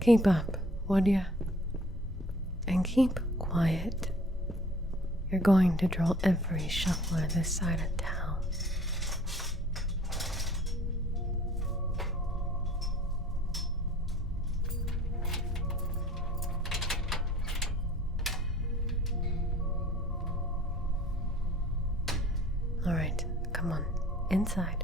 Keep up, would ya? And keep quiet. You're going to draw every shuffler this side of town. Alright, come on, inside.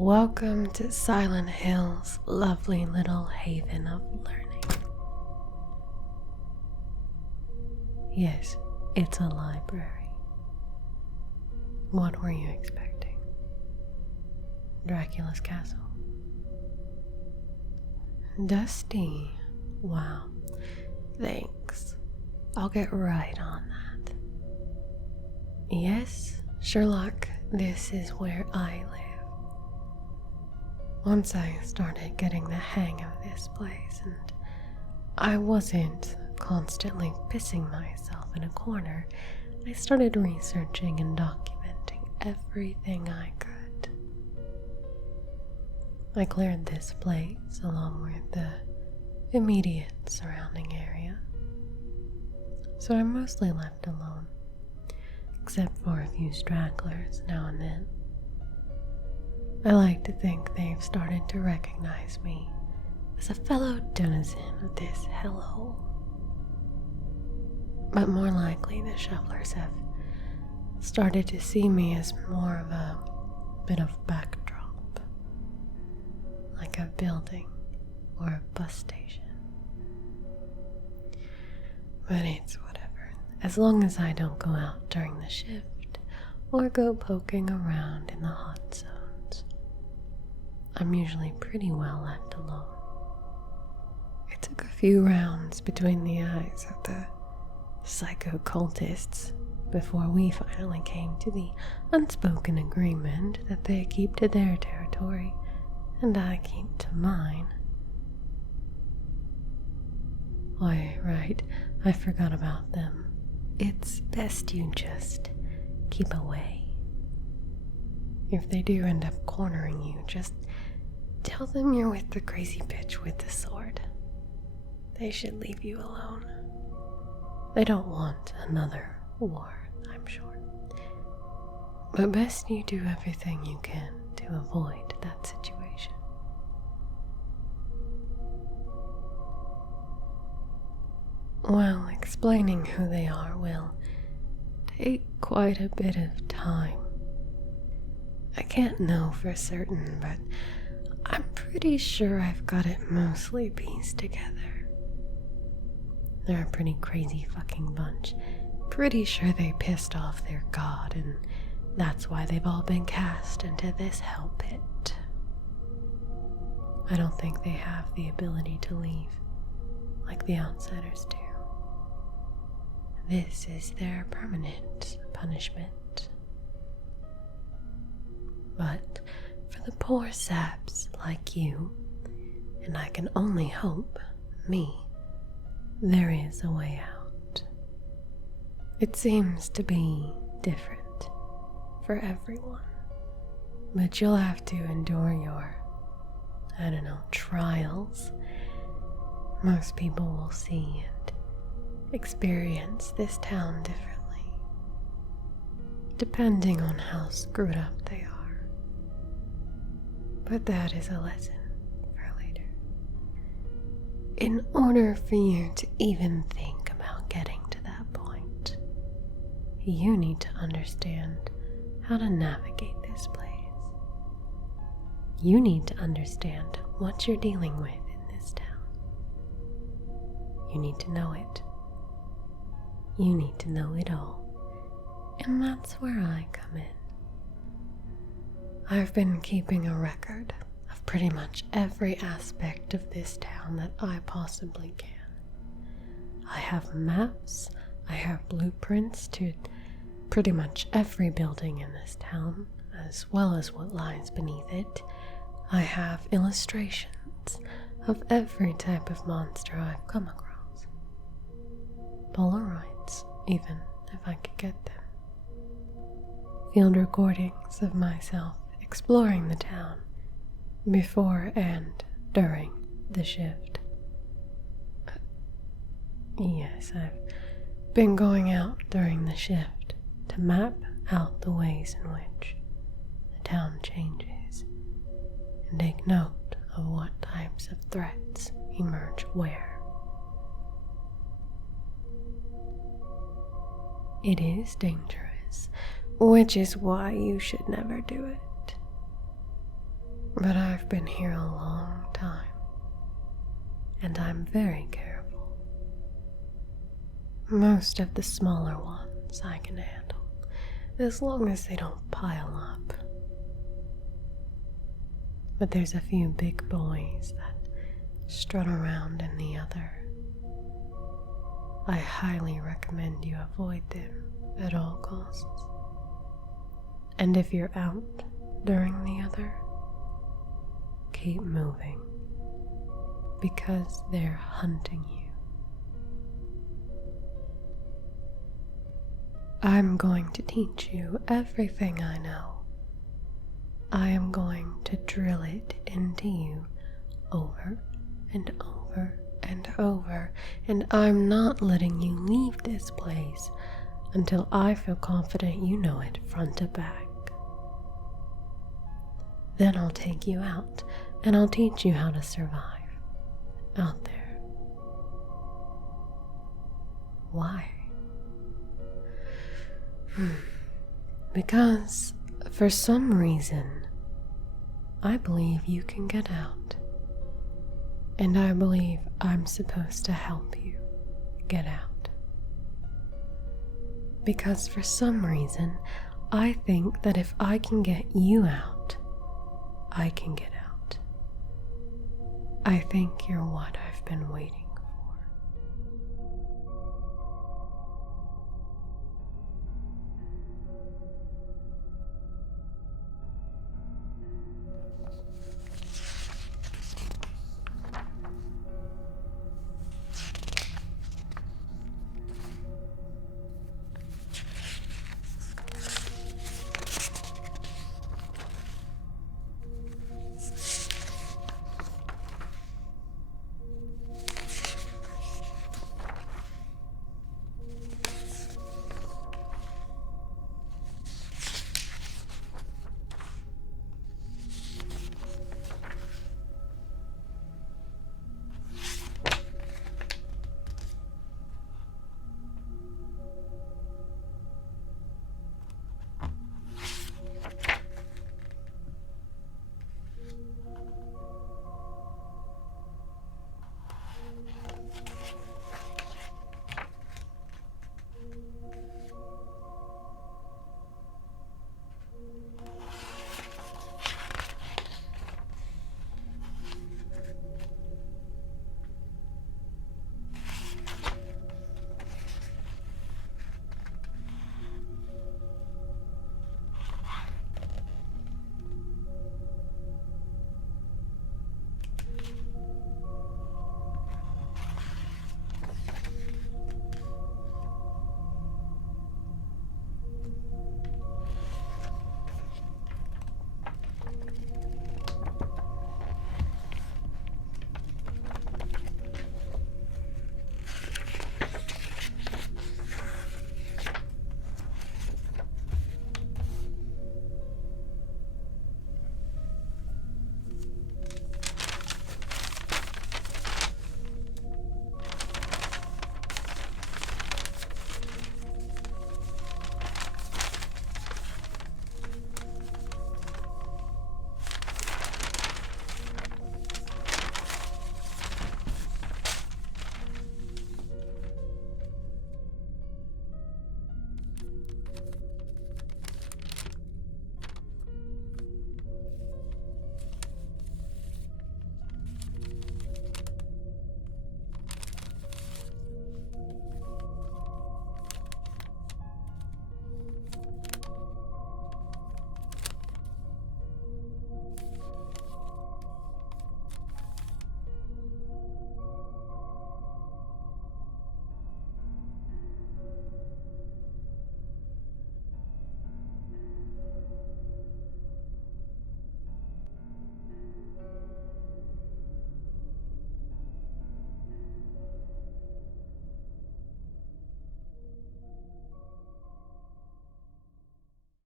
Welcome to Silent Hill's lovely little haven of learning. Yes, it's a library. What were you expecting? Dracula's castle? Dusty. Wow. Thanks. I'll get right on that. Yes, Sherlock, this is where I live. Once I started getting the hang of this place and I wasn't constantly pissing myself in a corner, I started researching and documenting everything I could. I cleared this place along with the immediate surrounding area, so I'm mostly left alone, except for a few stragglers now and then. I like to think they've started to recognize me as a fellow denizen of this hellhole. But more likely the shufflers have started to see me as more of a bit of backdrop, like a building or a bus station. But it's whatever, as long as I don't go out during the shift or go poking around in the hot zones. I'm usually pretty well left alone. It took a few rounds between the eyes of the psycho-cultists before we finally came to the unspoken agreement that they keep to their territory and I keep to mine. Why, right, I forgot about them. It's best you just keep away. If they do end up cornering you, just tell them you're with the crazy bitch with the sword. They should leave you alone. They don't want another war, I'm sure. But best you do everything you can to avoid that situation. Well, explaining who they are will take quite a bit of time. I can't know for certain, but I'm pretty sure I've got it mostly pieced together. They're a pretty crazy fucking bunch. Pretty sure they pissed off their god, and that's why they've all been cast into this hell pit. I don't think they have the ability to leave, like the outsiders do. This is their permanent punishment. But for the poor saps like you, and I can only hope, me, there is a way out. It seems to be different for everyone, but you'll have to endure your, trials. Most people will see and experience this town differently, depending on how screwed up they are. But that is a lesson for later. In order for you to even think about getting to that point, you need to understand how to navigate this place. You need to understand what you're dealing with in this town. You need to know it. You need to know it all. And that's where I come in. I've been keeping a record of pretty much every aspect of this town that I possibly can. I have maps, I have blueprints to pretty much every building in this town, as well as what lies beneath it, I have illustrations of every type of monster I've come across. Polaroids, even, if I could get them. Field recordings of myself exploring the town before and during the shift. Yes, I've been going out during the shift to map out the ways in which the town changes and take note of what types of threats emerge where. It is dangerous, which is why you should never do it. But I've been here a long time, and I'm very careful. Most of the smaller ones I can handle, as long as they don't pile up. But there's a few big boys that strut around in the other. I highly recommend you avoid them at all costs. And if you're out during the other, keep moving, because they're hunting you. I'm going to teach you everything I know. I am going to drill it into you over and over and over, and I'm not letting you leave this place until I feel confident you know it front to back. Then I'll take you out, and I'll teach you how to survive out there. Why? Because, for some reason, I believe you can get out. And I believe I'm supposed to help you get out. Because for some reason, I think that if I can get you out, I can get out. I think you're what I've been waiting